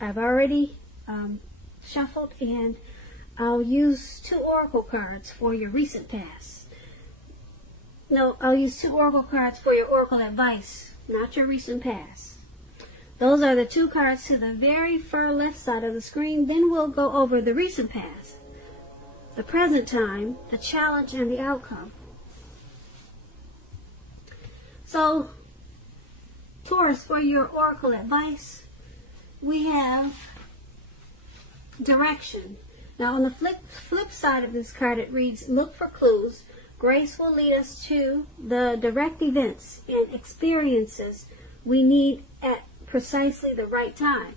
I've already shuffled, and I'll use 2 oracle cards for your recent past. No, I'll use 2 oracle cards for your oracle advice, not your recent past. Those are the 2 cards to the very far left side of the screen. Then we'll go over the recent past, the present time, the challenge, and the outcome. So, Taurus, for your oracle advice, we have direction. Now, on the flip side of this card, it reads, look for clues. Grace will lead us to the direct events and experiences we need at precisely the right time.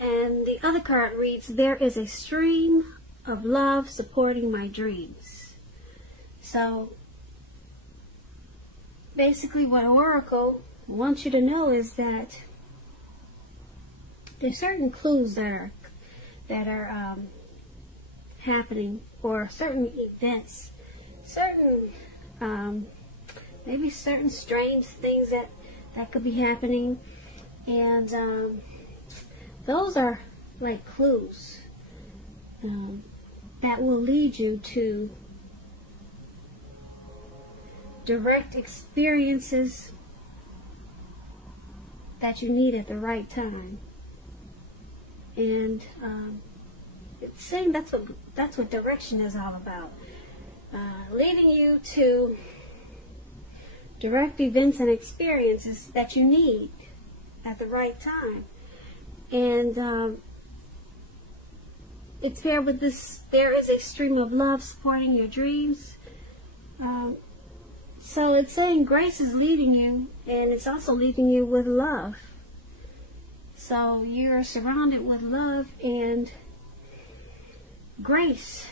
And the other card reads, there is a stream of love supporting my dreams. So, basically what Oracle wants you to know is that there's certain clues that are happening, or certain events, maybe certain strange things that could be happening, and those are like clues that will lead you to direct experiences that you need at the right time. And it's saying that's what direction is all about, leading you to direct events and experiences that you need at the right time. And it's paired with this, there is a stream of love supporting your dreams. So it's saying grace is leading you, and it's also leading you with love. So you're surrounded with love and grace,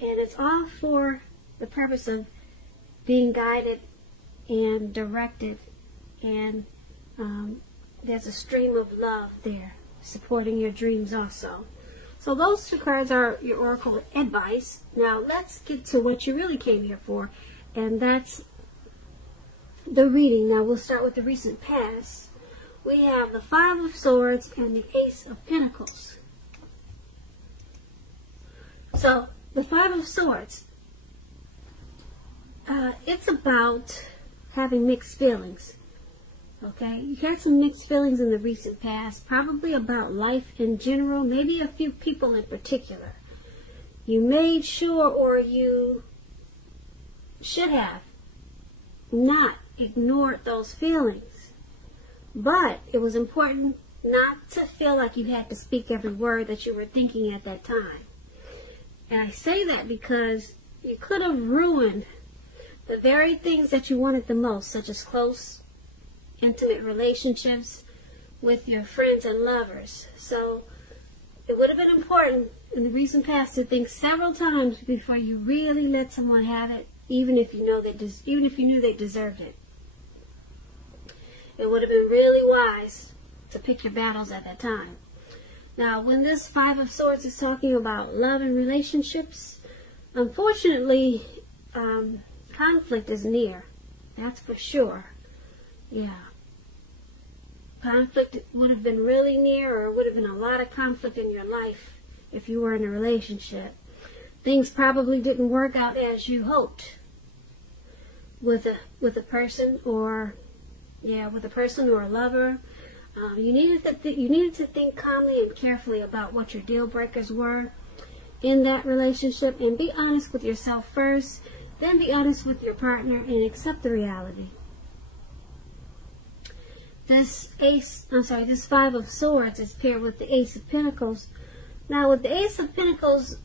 and it's all for the purpose of being guided and directed, and there's a stream of love there supporting your dreams also. So those 2 cards are your oracle advice. Now let's get to what you really came here for, and that's the reading. Now we'll start with the recent past. We have the 5 of Swords and the Ace of Pentacles. So the 5 of Swords, it's about having mixed feelings. Okay, you had some mixed feelings in the recent past, probably about life in general, maybe a few people in particular. You made sure, or you should have, not ignored those feelings. But it was important not to feel like you had to speak every word that you were thinking at that time. And I say that because you could have ruined the very things that you wanted the most, such as close, intimate relationships with your friends and lovers. So it would have been important in the recent past to think several times before you really let someone have it, even if you knew they deserved it. It would have been really wise to pick your battles at that time. Now, when this 5 of Swords is talking about love and relationships, unfortunately, conflict is near. That's for sure. Yeah. Conflict would have been really near, or would have been a lot of conflict in your life if you were in a relationship. Things probably didn't work out as you hoped with a person, or a lover. You needed to think calmly and carefully about what your deal breakers were in that relationship, and be honest with yourself first, then be honest with your partner, and accept the reality. This 5 of Swords is paired with the Ace of Pentacles. Now, with the Ace of Pentacles,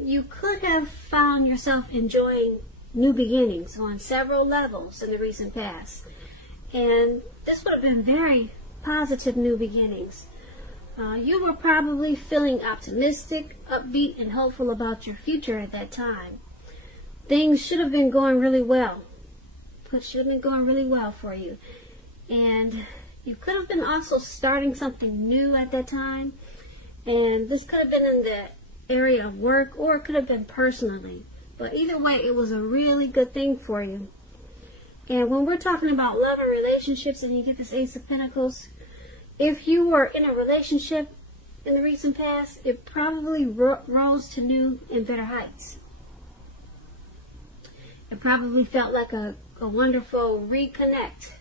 you could have found yourself enjoying new beginnings on several levels in the recent past. And this would have been very positive new beginnings. You were probably feeling optimistic, upbeat, and hopeful about your future at that time. Things should have been going really well. For you. And you could have been also starting something new at that time. And this could have been in the area of work, or it could have been personally. But either way, it was a really good thing for you. And when we're talking about love and relationships, and you get this Ace of Pentacles, if you were in a relationship in the recent past, it probably rose to new and better heights. It probably felt like a wonderful reconnect.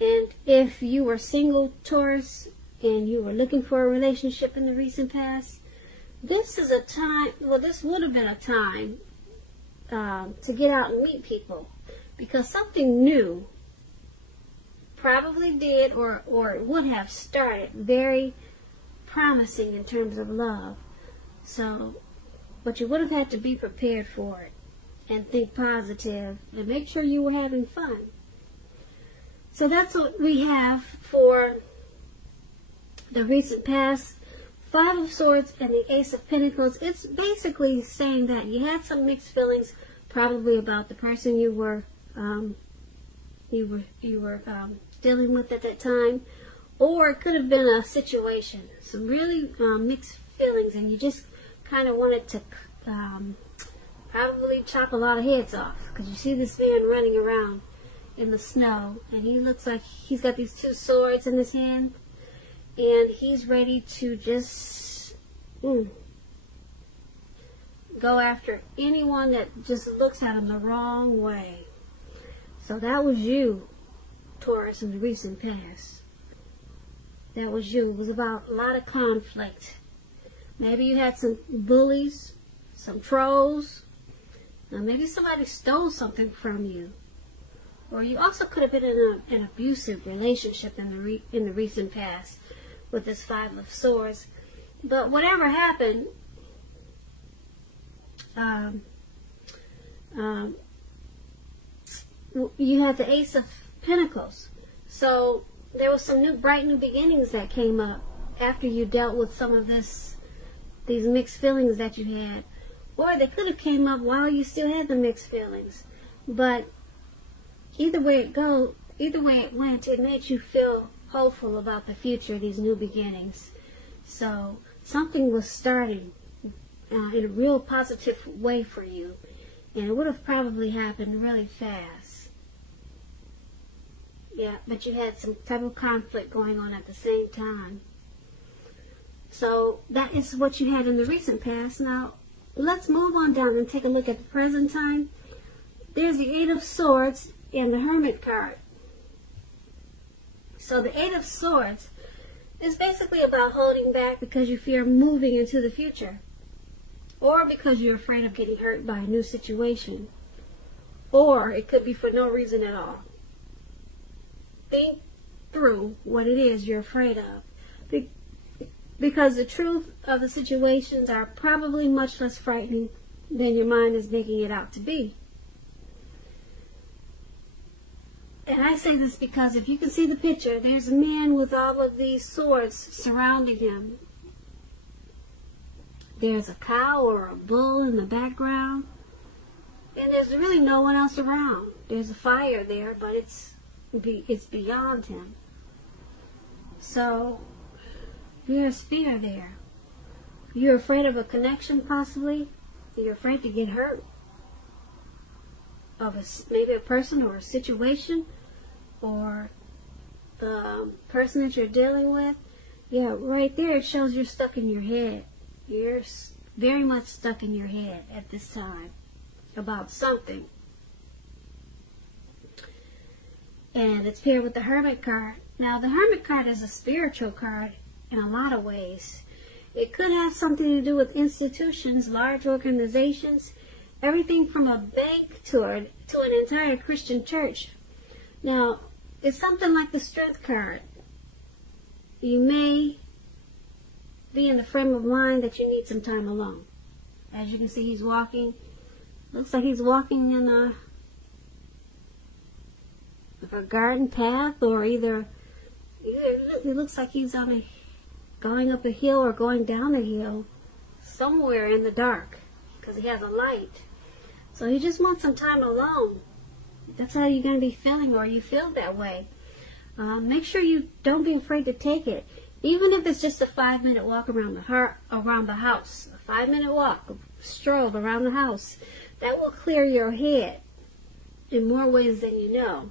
And if you were single, Taurus, and you were looking for a relationship in the recent past, this is a time, well, this would have been a time to get out and meet people, because something new probably did or would have started very promising in terms of love. So, but you would have had to be prepared for it and think positive and make sure you were having fun. So that's what we have for the recent past. Five of Swords and the Ace of Pentacles. It's basically saying that you had some mixed feelings, probably about the person you were dealing with at that time, or it could have been a situation, some really mixed feelings, and you just kind of wanted to probably chop a lot of heads off, because you see this man running around in the snow, and he looks like he's got these two swords in his hand, and he's ready to just go after anyone that just looks at him the wrong way. So that was you, Taurus, in the recent past. That was you. It was about a lot of conflict. Maybe you had some bullies, some trolls. Now maybe somebody stole something from you. Or you also could have been in an abusive relationship in the recent past with this Five of Swords. But whatever happened, you had the Ace of Pentacles. So there was some bright new beginnings that came up after you dealt with some of these mixed feelings that you had. Or they could have came up while you still had the mixed feelings. But either way it went, it made you feel hopeful about the future, these new beginnings. So something was starting in a real positive way for you, and it would have probably happened really fast. Yeah, but you had some type of conflict going on at the same time. So that is what you had in the recent past. Now let's move on down and take a look at the present time. There's the Eight of Swords and the Hermit card. So the Eight of Swords is basically about holding back because you fear moving into the future, or because you're afraid of getting hurt by a new situation, or it could be for no reason at all. Think through what it is you're afraid of, because the truth of the situations are probably much less frightening than your mind is making it out to be. And I say this because if you can see the picture, there's a man with all of these swords surrounding him. There's a cow or a bull in the background, and there's really no one else around. There's a fire there, but it's beyond him. So there's fear there. You're afraid of a connection, possibly. You're afraid to get hurt of maybe a person or a situation, or the person that you're dealing with. Yeah, right there it shows you're stuck in your head. You're very much stuck in your head at this time about something. And it's paired with the Hermit card. Now the Hermit card is a spiritual card in a lot of ways. It could have something to do with institutions, large organizations, everything from a bank to an entire Christian church. Now, it's something like the Strength card. You may be in the frame of mind that you need some time alone. As you can see, he's walking. Looks like he's walking in a garden path, or either it looks like he's going up a hill or going down a hill somewhere in the dark, because he has a light. So he just wants some time alone. That's how you're going to be feeling, or you feel that way. Make sure you don't be afraid to take it. Even if it's just a 5-minute walk around the house. A 5-minute walk, a stroll around the house. That will clear your head in more ways than you know.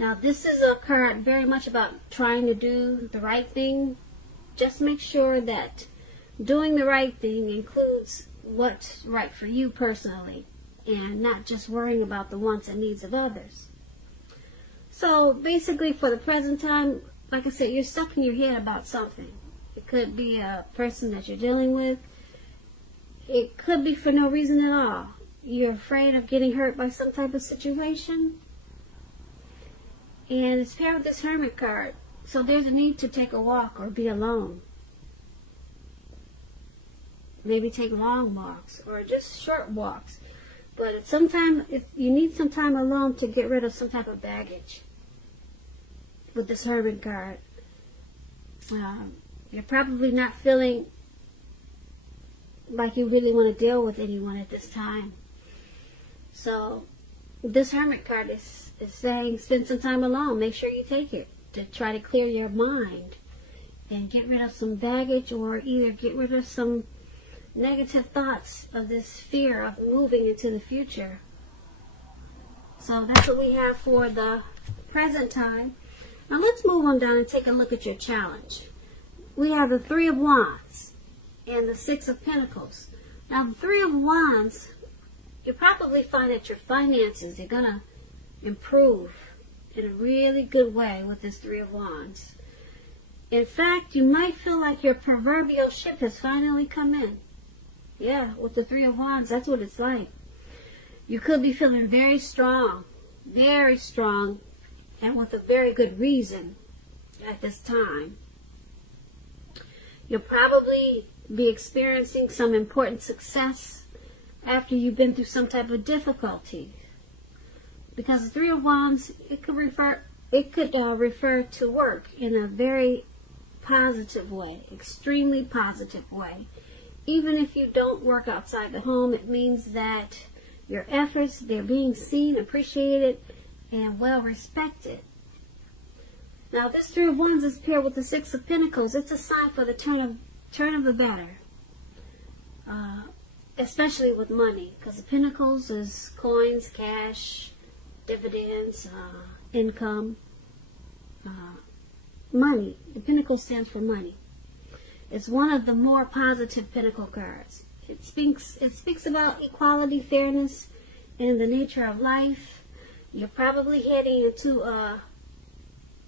Now, this is a card very much about trying to do the right thing. Just make sure that doing the right thing includes what's right for you personally, and not just worrying about the wants and needs of others. So basically, for the present time, like I said, you're stuck in your head about something. It could be a person that you're dealing with. It could be for no reason at all. You're afraid of getting hurt by some type of situation. And it's paired with this Hermit card. So there's a need to take a walk or be alone. Maybe take long walks or just short walks. But sometimes if you need some time alone to get rid of some type of baggage with this Hermit card. You're probably not feeling like you really want to deal with anyone at this time. So this Hermit card is saying spend some time alone. Make sure you take it to try to clear your mind and get rid of some baggage, or either get rid of some negative thoughts of this fear of moving into the future. So that's what we have for the present time. Now let's move on down and take a look at your challenge. We have the Three of Wands and the Six of Pentacles. Now the Three of Wands, you probably find that your finances are going to improve in a really good way with this Three of Wands. In fact, you might feel like your proverbial ship has finally come in. Yeah, with the Three of Wands, that's what it's like. You could be feeling very strong, and with a very good reason at this time. You'll probably be experiencing some important success after you've been through some type of difficulty. Because the Three of Wands, it could refer to work in a very positive way, extremely positive way. Even if you don't work outside the home, it means that your efforts, they're being seen, appreciated, and well respected. Now, this Three of Wands is paired with the Six of Pentacles. It's a sign for the turn of the better, especially with money, because the Pentacles is coins, cash, dividends, income, money. The Pentacle stands for money. It's one of the more positive Pentacle cards. It speaks about equality, fairness, and the nature of life. You're probably heading into a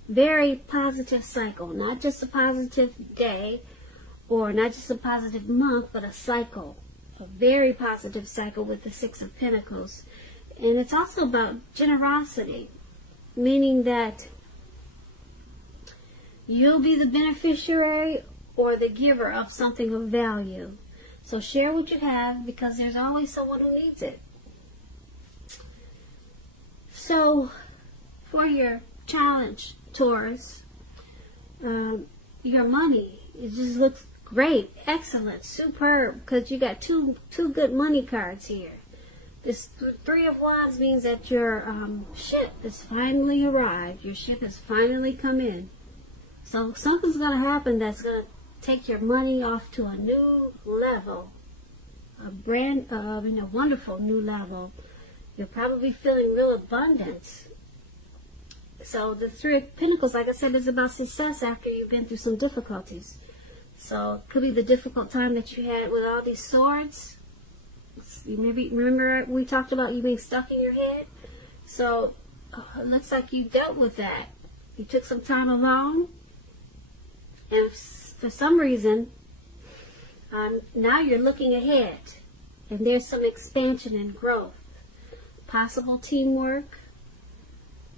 very positive cycle, not just a positive day or not just a positive month, but a cycle, a very positive cycle with the Six of Pentacles. And it's also about generosity, meaning that you'll be the beneficiary or the giver of something of value. So share what you have, because there's always someone who needs it. So for your challenge, Taurus, your money, it just looks great, excellent, superb, because you got two good money cards here. This Three of Wands means that your ship has finally arrived. Your ship has finally come in. So something's going to happen that's going to take your money off to a new level, a wonderful new level. You're probably feeling real abundance. So the Three of Pentacles, like I said, is about success after you've been through some difficulties. So it could be the difficult time that you had with all these swords. You maybe remember we talked about you being stuck in your head. So it looks like you dealt with that. You took some time alone, and for some reason, now you're looking ahead, and there's some expansion and growth, possible teamwork,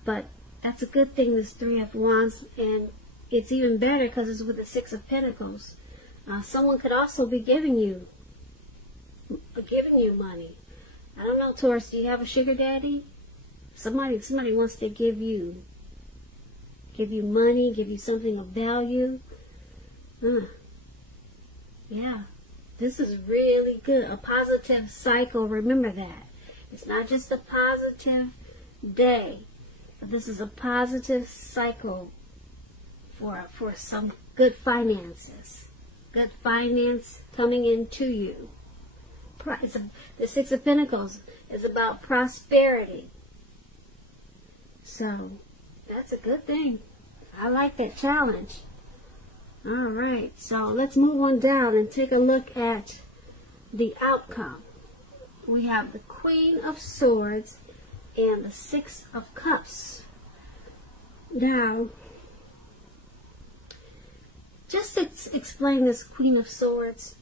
but that's a good thing, this Three of Wands, and it's even better because it's with the Six of Pentacles. Someone could also be giving you money. I don't know, Taurus, do you have a sugar daddy? Somebody wants to give you money, give you something of value. Yeah, this is really good. A positive cycle. Remember that. It's not just a positive day, but this is a positive cycle for some good finances. Good finance coming into you. The Six of Pentacles is about prosperity. So That's a good thing. I like that challenge. All right, so let's move on down and take a look at the outcome. We have the Queen of Swords and the Six of Cups. Now, just to explain this Queen of Swords,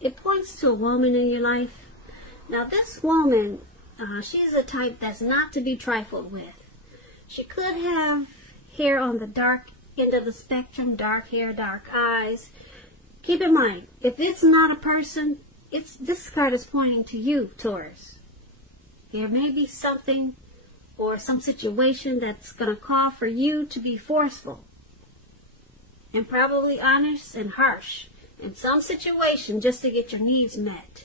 it points to a woman in your life. Now, this woman, she's a type that's not to be trifled with. She could have hair on the dark end of the spectrum, dark hair, dark eyes. Keep in mind, if it's not a person, this card is pointing to you, Taurus. There may be something or some situation that's going to call for you to be forceful and probably honest and harsh in some situation just to get your needs met.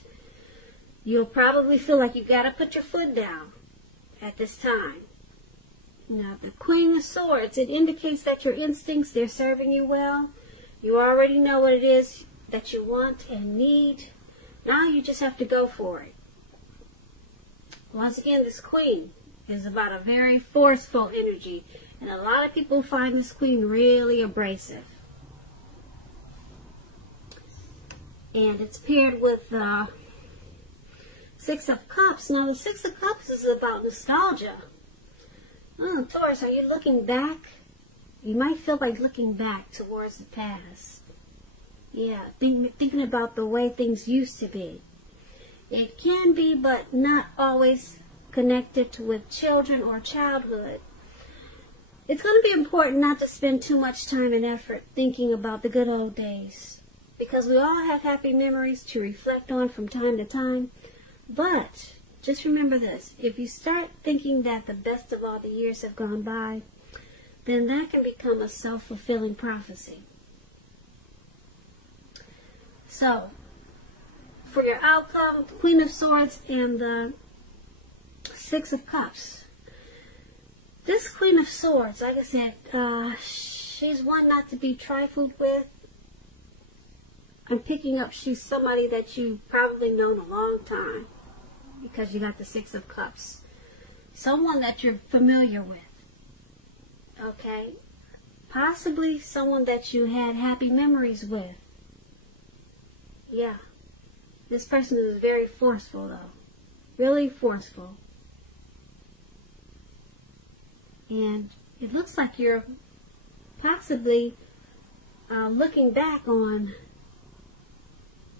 You'll probably feel like you got to put your foot down at this time. Now, the Queen of Swords, it indicates that your instincts, they're serving you well. You already know what it is that you want and need. Now you just have to go for it. Once again, this Queen is about a very forceful energy. And a lot of people find this Queen really abrasive. And it's paired with the Six of Cups. Now, the Six of Cups is about nostalgia. Taurus, are you looking back? You might feel like looking back towards the past. Yeah, thinking about the way things used to be. It can be, but not always connected with children or childhood. It's going to be important not to spend too much time and effort thinking about the good old days, because we all have happy memories to reflect on from time to time. But just remember this, if you start thinking that the best of all the years have gone by, then that can become a self-fulfilling prophecy. So, for your outcome, the Queen of Swords and the Six of Cups. This Queen of Swords, like I said, she's one not to be trifled with. I'm picking up she's somebody that you've probably known a long time, because you got the Six of Cups. Someone that you're familiar with. Okay? Possibly someone that you had happy memories with. Yeah. This person is very forceful, though. Really forceful. And it looks like you're possibly looking back on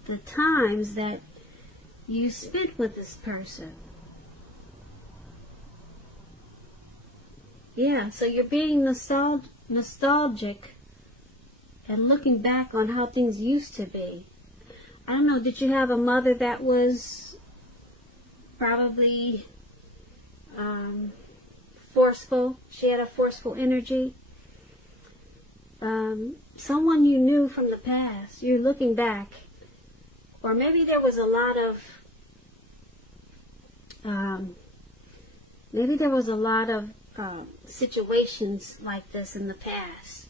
the times that you spent with this person. Yeah, so you're being nostalgic and looking back on how things used to be. I don't know, did you have a mother that was probably forceful? She had a forceful energy. Someone you knew from the past, you're looking back. Or maybe there was a lot of situations like this in the past.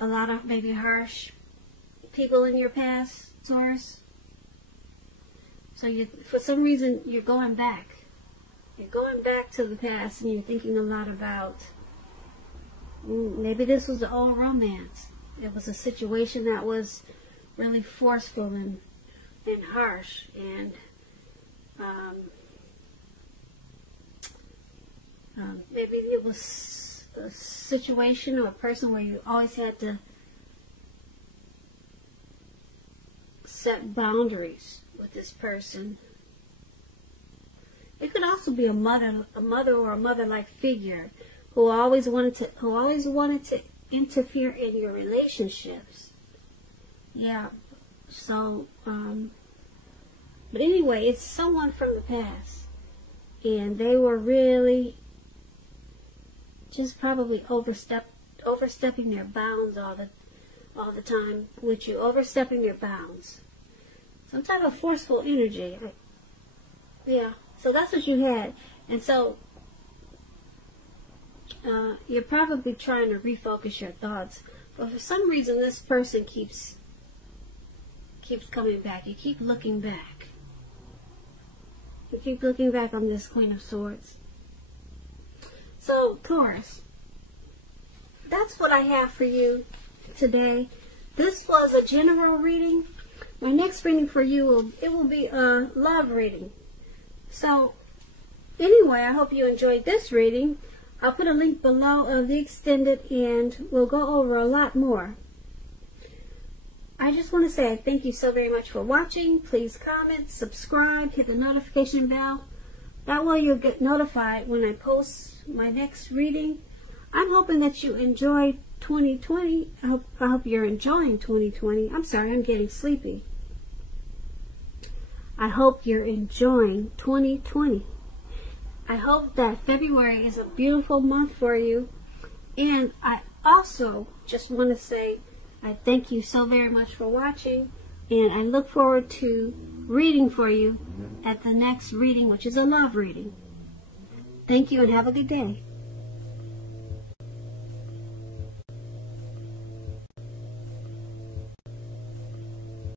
A lot of maybe harsh people in your past, Taurus. So for some reason, you're going back. You're going back to the past and you're thinking a lot about, maybe this was an old romance. It was a situation that was really forceful and harsh, and maybe it was a situation or a person where you always had to set boundaries with this person. It could also be a mother or a mother-like figure who always wanted to interfere in your relationships. Yeah. So, but anyway, it's someone from the past, and they were really just probably overstepping their bounds all the time with you, overstepping their bounds. Some type of forceful energy. Yeah. So that's what you had, and so you're probably trying to refocus your thoughts, but for some reason this person keeps coming back. You keep looking back. You keep looking back on this Queen of Swords. So, Taurus, that's what I have for you today. This was a general reading. My next reading for you will be a love reading. So, anyway, I hope you enjoyed this reading. I'll put a link below of the extended, and we'll go over a lot more. I just want to say thank you so very much for watching. Please comment, subscribe, hit the notification bell. That way you'll get notified when I post my next reading. I'm hoping that you enjoy 2020. I hope you're enjoying 2020. I'm sorry, I'm getting sleepy. I hope you're enjoying 2020. I hope that February is a beautiful month for you. And I also just want to say I thank you so very much for watching. And I look forward to reading for you at the next reading, which is a love reading. Thank you and have a good day.